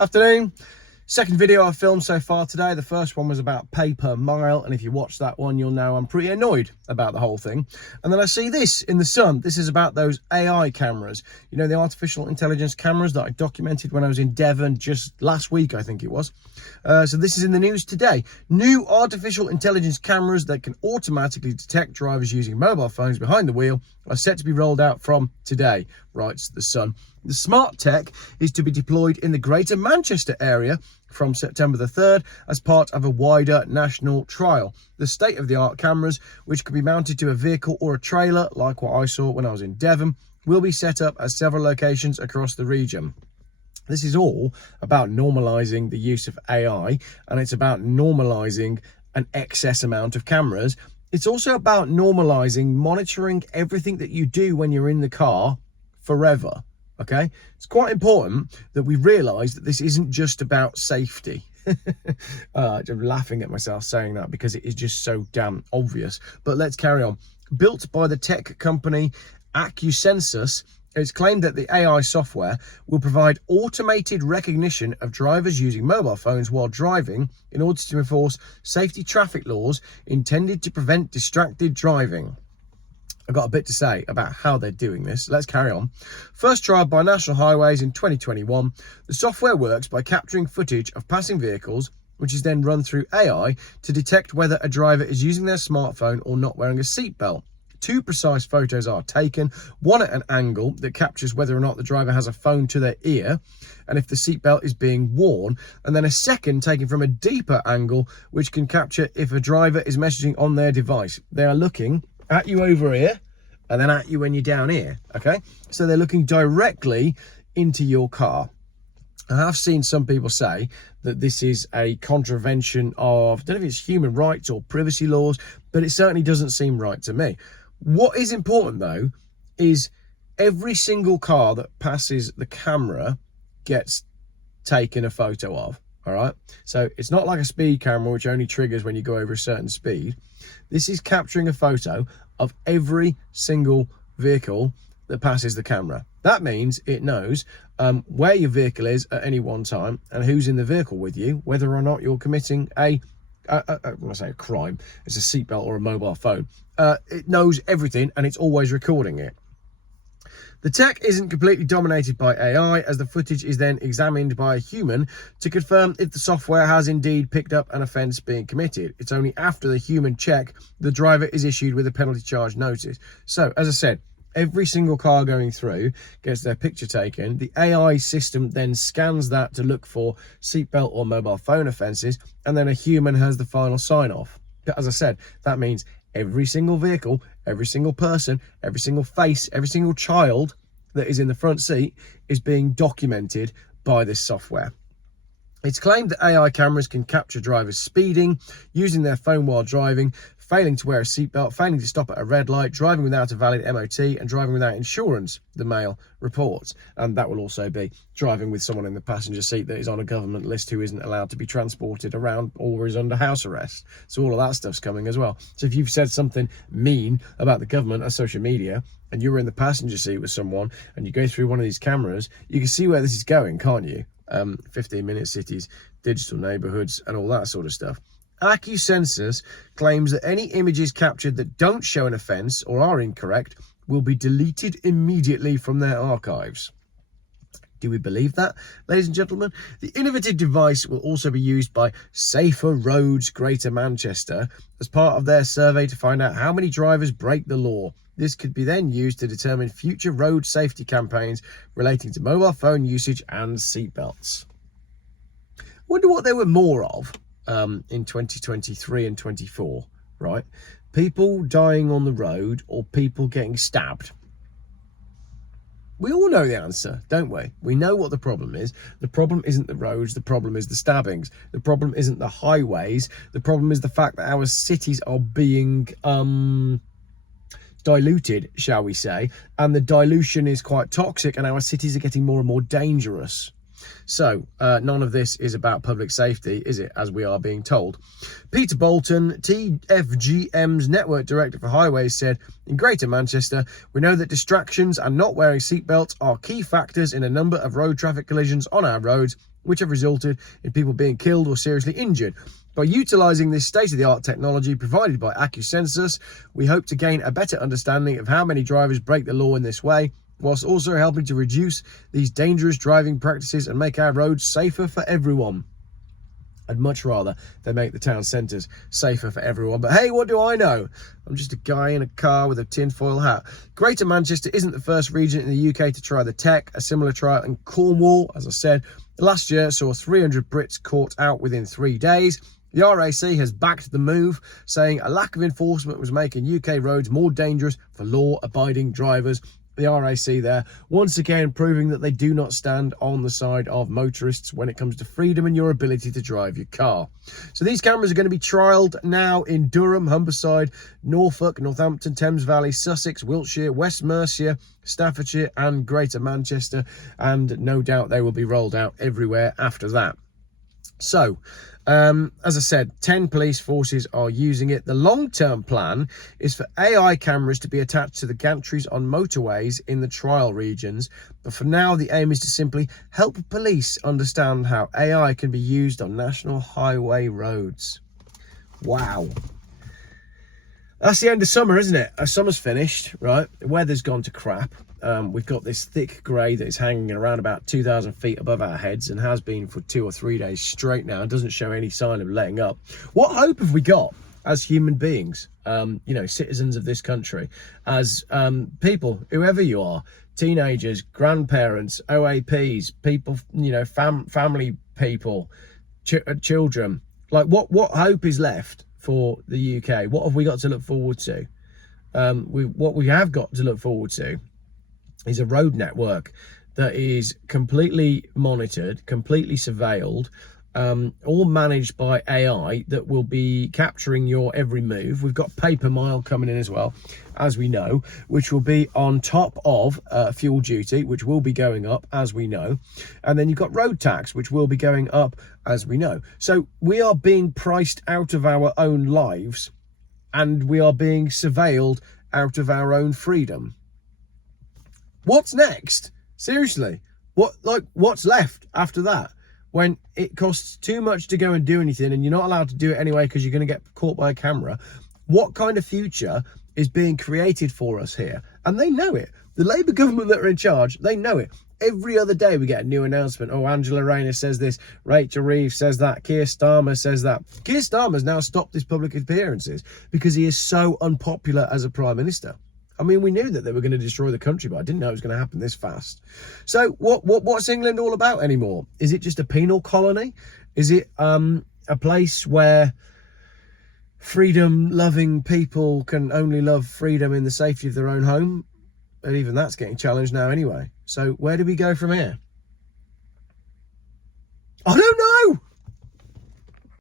Afternoon. Second video I've filmed so far today. The first one was about pay per mile, and if you watch that one, you'll know I'm pretty annoyed about the whole thing. And then I see this in the sun. This is about those AI cameras. You know, the artificial intelligence cameras that I documented when I was in Devon just last week, I think it was. So this is in the news today. New artificial intelligence cameras that can automatically detect drivers using mobile phones behind the wheel are set to be rolled out from today, writes The Sun. The smart tech is to be deployed in the Greater Manchester area from September the 3rd as part of a wider national trial. The state-of-the-art cameras, which could be mounted to a vehicle or a trailer, like what I saw when I was in Devon, will be set up at several locations across the region. This is all about normalising the use of AI, and it's about normalising an excess amount of cameras. It's also about normalising monitoring everything that you do when you're in the car forever. Okay, it's quite important that we realise that this isn't just about safety. I'm laughing at myself saying that because it is just so damn obvious. But let's carry on. Built by the tech company Accusensus, it's claimed that the AI software will provide automated recognition of drivers using mobile phones while driving in order to enforce safety traffic laws intended to prevent distracted driving. I've got a bit to say about how they're doing this. Let's carry on. First trialled by National Highways in 2021, the software works by capturing footage of passing vehicles, which is then run through AI to detect whether a driver is using their smartphone or not wearing a seatbelt. Two precise photos are taken, one at an angle that captures whether or not the driver has a phone to their ear and if the seatbelt is being worn, and then a second taken from a deeper angle which can capture if a driver is messaging on their device. They are looking at you over here and then at you when you're down here. Okay, so they're looking directly into your car. I have seen some people say that this is a contravention of, I don't know if it's human rights or privacy laws, but it certainly doesn't seem right to me. What is important though is every single car that passes the camera gets taken a photo of. All right, so it's not like a speed camera which only triggers when you go over a certain speed. This is capturing a photo of every single vehicle that passes the camera. That means it knows where your vehicle is at any one time and who's in the vehicle with you, whether or not you're committing when I say a crime, it's a seatbelt or a mobile phone. It knows everything and it's always recording it. The tech isn't completely dominated by AI, as the footage is then examined by a human to confirm if the software has indeed picked up an offence being committed. It's only after the human check the driver is issued with a penalty charge notice. So, as I said, every single car going through gets their picture taken. The AI system then scans that to look for seatbelt or mobile phone offences, and then a human has the final sign-off. But as I said, that means every single vehicle, every single person, every single face, every single child that is in the front seat is being documented by this software. It's claimed that AI cameras can capture drivers speeding, using their phone while driving, failing to wear a seatbelt, failing to stop at a red light, driving without a valid MOT, and driving without insurance, the Mail reports. And that will also be driving with someone in the passenger seat that is on a government list who isn't allowed to be transported around or is under house arrest. So all of that stuff's coming as well. So if you've said something mean about the government or social media, and you're in the passenger seat with someone, and you go through one of these cameras, you can see where this is going, can't you? 15-minute cities, digital neighbourhoods, and all that sort of stuff. Accusensus claims that any images captured that don't show an offence or are incorrect will be deleted immediately from their archives. Do we believe that, ladies and gentlemen? The innovative device will also be used by Safer Roads Greater Manchester as part of their survey to find out how many drivers break the law. This could be then used to determine future road safety campaigns relating to mobile phone usage and seatbelts. I wonder what there were more of in 2023 and 24, right? People dying on the road or people getting stabbed. We all know the answer, don't we? We know what the problem is. The problem isn't the roads, the problem is the stabbings. The problem isn't the highways. The problem is the fact that our cities are being diluted, shall we say, and the dilution is quite toxic and our cities are getting more and more dangerous. So none of this is about public safety, is it, as we are being told? Peter Bolton, TfGM's network director for highways, said, in Greater Manchester, we know that distractions and not wearing seatbelts are key factors in a number of road traffic collisions on our roads, which have resulted in people being killed or seriously injured. By utilising this state-of-the-art technology provided by AccuSensus, we hope to gain a better understanding of how many drivers break the law in this way, whilst also helping to reduce these dangerous driving practices and make our roads safer for everyone. I'd much rather they make the town centres safer for everyone. But hey, what do I know? I'm just a guy in a car with a tinfoil hat. Greater Manchester isn't the first region in the UK to try the tech. A similar trial in Cornwall, as I said, last year saw 300 Brits caught out within 3 days. The RAC has backed the move, saying a lack of enforcement was making UK roads more dangerous for law-abiding drivers. The RAC there, once again proving that they do not stand on the side of motorists when it comes to freedom and your ability to drive your car. So these cameras are going to be trialled now in Durham, Humberside, Norfolk, Northampton, Thames Valley, Sussex, Wiltshire, West Mercia, Staffordshire and Greater Manchester, and no doubt they will be rolled out everywhere after that. So, as I said, 10 police forces are using it. The long-term plan is for AI cameras to be attached to the gantries on motorways in the trial regions. But for now, the aim is to simply help police understand how AI can be used on national highway roads. Wow. That's the end of summer, isn't it? Summer's finished, right? The weather's gone to crap. We've got this thick grey that is hanging around about 2,000 feet above our heads and has been for 2 or 3 days straight now. It doesn't show any sign of letting up. What hope have we got as human beings, citizens of this country, as people, whoever you are, teenagers, grandparents, OAPs, people, family people, children? Like, what hope is left for the UK? What have we got to look forward to? What we have got to look forward to is a road network that is completely monitored, completely surveilled, all managed by AI that will be capturing your every move. We've got paper mile coming in as well, as we know, which will be on top of fuel duty, which will be going up, as we know. And then you've got road tax, which will be going up, as we know. So we are being priced out of our own lives, and we are being surveilled out of our own freedom. What's next? Seriously, what's left after that? When it costs too much to go and do anything and you're not allowed to do it anyway because you're going to get caught by a camera. What kind of future is being created for us here? And they know it. The Labour government that are in charge, they know it. Every other day we get a new announcement. Oh, Angela Rayner says this, Rachel Reeves says that, Keir Starmer says that. Keir Starmer's now stopped his public appearances because he is so unpopular as a Prime Minister. I mean, we knew that they were going to destroy the country, but I didn't know it was going to happen this fast. So what's England all about anymore? Is it just a penal colony? Is it a place where freedom-loving people can only love freedom in the safety of their own home? And even that's getting challenged now anyway. So where do we go from here? I don't